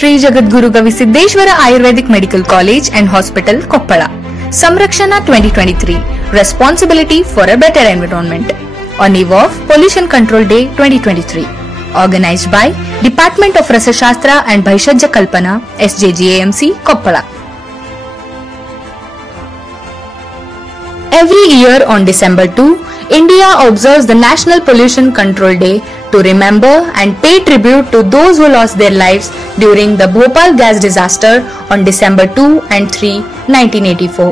Shri Jagadguru Gavisiddeshwara Ayurvedic medical college and hospital Koppal. Samrakshana 2023 Responsibility for a Better Environment on eve of Pollution Control Day 2023, organized by Department of Rasashastra and Bhaishajya Kalpana, SJGAMC, Koppala. Every year on December 2, India observes the National Pollution Control Day to remember and pay tribute to those who lost their lives during the Bhopal gas disaster on December 2 and 3, 1984.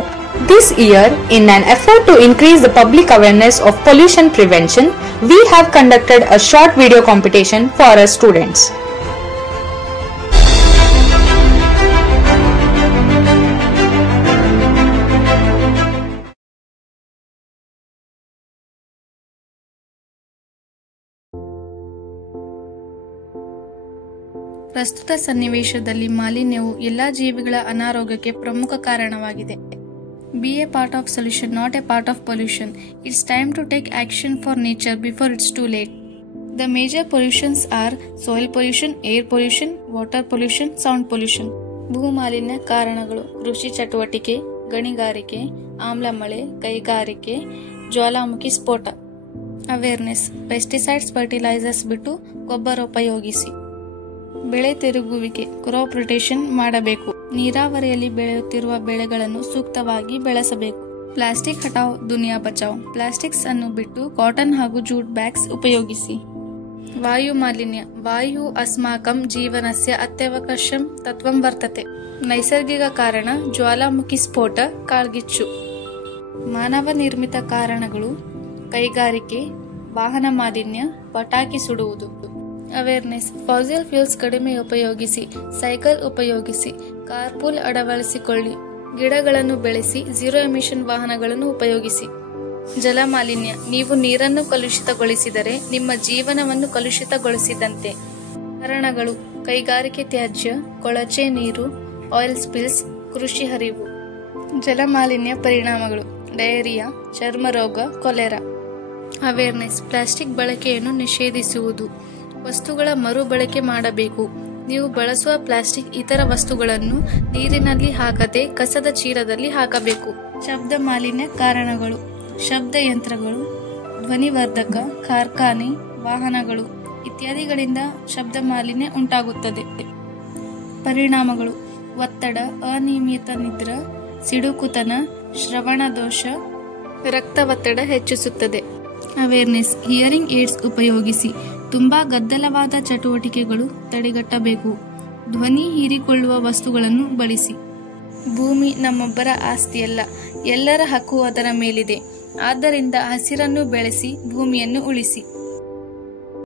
This year, in an effort to increase the public awareness of pollution prevention, we have conducted a short video competition for our students. ಪ್ರಸ್ತುತ ಸನ್ನಿವೇಶದಲ್ಲಿ ಮಾಲಿನ್ಯವು ಎಲ್ಲಾ ಜೀವಿಗಳ ಅನಾರೋಗ್ಯಕ್ಕೆ ಪ್ರಮುಖ ಕಾರಣವಾಗಿದೆ. Be a part of solution, not a part of pollution. It's time to take action for nature before it's too late. The major pollutions are soil pollution, air pollution, water pollution, sound pollution. ಭೂಮಾಲಿನ್ಯ ಕಾರಣಗಳು: ಕೃಷಿ ಚಟುವಟಿಕೆ, ಗಣಿಗಾರಿಕೆ, ಆಮ್ಲ ಮಳೆ, ಕೈಗಾರಿಕೆ, ಜ್ವಾಲಾಮುಖಿ ಸ್ಫೋಟ. Awareness: pesticides, fertilisers ಬಿಟ್ಟು ಗೊಬ್ಬರ ಉಪಯೋಗಿಸಿ. ಬೆಳೆ ತಿರುಗುವಿಕೆ, ಕ್ರಾಪ್ ರೊಟೇಷನ್ ಮಾಡಬೇಕು. ನೀರಾವರಿಯಲ್ಲಿ ಬೆಳೆಯುತ್ತಿರುವ ಬೆಳೆಗಳನ್ನು ಸೂಕ್ತವಾಗಿ ಬೆಳೆಸಬೇಕು. ಪ್ಲಾಸ್ಟಿಕ್ ಹಟಾವ್ ದುನಿಯಾ ಬಚಾವ್. ಪ್ಲಾಸ್ಟಿಕ್ಸ್ ಅನ್ನು ಬಿಟ್ಟು ಕಾಟನ್ ಹಾಗೂ ಜೂಟ್ ಬ್ಯಾಗ್ಸ್ ಉಪಯೋಗಿಸಿ. ವಾಯು ಮಾಲಿನ್ಯ: ವಾಯು ಅಸ್ಮಾಕಂ ಜೀವನಸ್ಯ ಅತ್ಯವಶ್ಯಕಂ ತತ್ವಂ ವರ್ತತೆ. ನೈಸರ್ಗಿಕ ಕಾರಣ: ಜ್ವಾಲಾಮುಖಿ ಸ್ಫೋಟ, ಕಾಳ್ಗಿಚ್ಚು. ಮಾನವ ನಿರ್ಮಿತ ಕಾರಣಗಳು: ಕೈಗಾರಿಕೆ, ವಾಹನ ಮಾಲಿನ್ಯ, ಪಟಾಕಿ ಸುಡುವುದು. ಅವೇರ್ನೆಸ್: ಫಾಸಿಲ್ ಫ್ಯೂಲ್ಸ್ ಕಡಿಮೆ ಉಪಯೋಗಿಸಿ, ಸೈಕಲ್ ಉಪಯೋಗಿಸಿ, ಕಾರ್ಪೂಲ್ ಅಳವಡಿಸಿಕೊಳ್ಳಿ, ಗಿಡಗಳನ್ನು ಬೆಳೆಸಿ, ಝೀರೋ ಎಮಿಷನ್ ವಾಹನಗಳನ್ನು ಉಪಯೋಗಿಸಿ. ಜಲ ಮಾಲಿನ್ಯ: ನೀವು ನೀರನ್ನು ಕಲುಷಿತಗೊಳಿಸಿದರೆ ನಿಮ್ಮ ಜೀವನವನ್ನು ಕಲುಷಿತಗೊಳಿಸಿದಂತೆ. ಕಾರಣಗಳು: ಕೈಗಾರಿಕೆ ತ್ಯಾಜ್ಯ, ಕೊಳಚೆ ನೀರು, ಆಯಿಲ್ ಸ್ಪಿಲ್ಸ್, ಕೃಷಿ ಹರಿವು. ಜಲ ಮಾಲಿನ್ಯ ಪರಿಣಾಮಗಳು: ಡಯರಿಯಾ, ಚರ್ಮ ರೋಗ, ಕೊಲೆರಾ. ಅವೇರ್ನೆಸ್: ಪ್ಲಾಸ್ಟಿಕ್ ಬಳಕೆಯನ್ನು ನಿಷೇಧಿಸುವುದು. ವಸ್ತುಗಳ ಮರುಬಳಕೆ ಮಾಡಬೇಕು. ನೀವು ಬಳಸುವ ಪ್ಲಾಸ್ಟಿಕ್ ಇತರ ವಸ್ತುಗಳನ್ನು ನೀರಿನಲ್ಲಿ ಹಾಕದೆ ಕಸದ ಚೀಲದಲ್ಲಿ ಹಾಕಬೇಕು. ಶಬ್ದ ಮಾಲಿನ್ಯ ಕಾರಣಗಳು: ಶಬ್ದ ಯಂತ್ರಗಳು, ಧ್ವನಿವರ್ಧಕ, ಕಾರ್ಖಾನೆ, ವಾಹನಗಳು ಇತ್ಯಾದಿಗಳಿಂದ ಶಬ್ದ ಮಾಲಿನ್ಯ ಉಂಟಾಗುತ್ತದೆ. ಪರಿಣಾಮಗಳು: ಒತ್ತಡ, ಅನಿಯಮಿತ ನಿದ್ರೆ, ಸಿಡುಕುತನ, ಶ್ರವಣ ದೋಷ, ರಕ್ತ ಒತ್ತಡ ಹೆಚ್ಚಿಸುತ್ತದೆ. ಅವೇರ್ನೆಸ್: ಹಿಯರಿಂಗ್ ಏಡ್ಸ್ ಉಪಯೋಗಿಸಿ. ತುಂಬಾ ಗದ್ದಲವಾದ ಚಟುವಟಿಕೆಗಳು ತಡೆಗಟ್ಟಬೇಕು. ಧ್ವನಿ ಹೀರಿಕೊಳ್ಳುವ ವಸ್ತುಗಳನ್ನು ಬಳಸಿ. ಭೂಮಿ ನಮ್ಮೊಬ್ಬರ ಆಸ್ತಿಯಲ್ಲ, ಎಲ್ಲರ ಹಕ್ಕು ಅದರ ಮೇಲಿದೆ. ಆದ್ದರಿಂದ ಹಸಿರನ್ನು ಬೆಳೆಸಿ, ಭೂಮಿಯನ್ನು ಉಳಿಸಿ.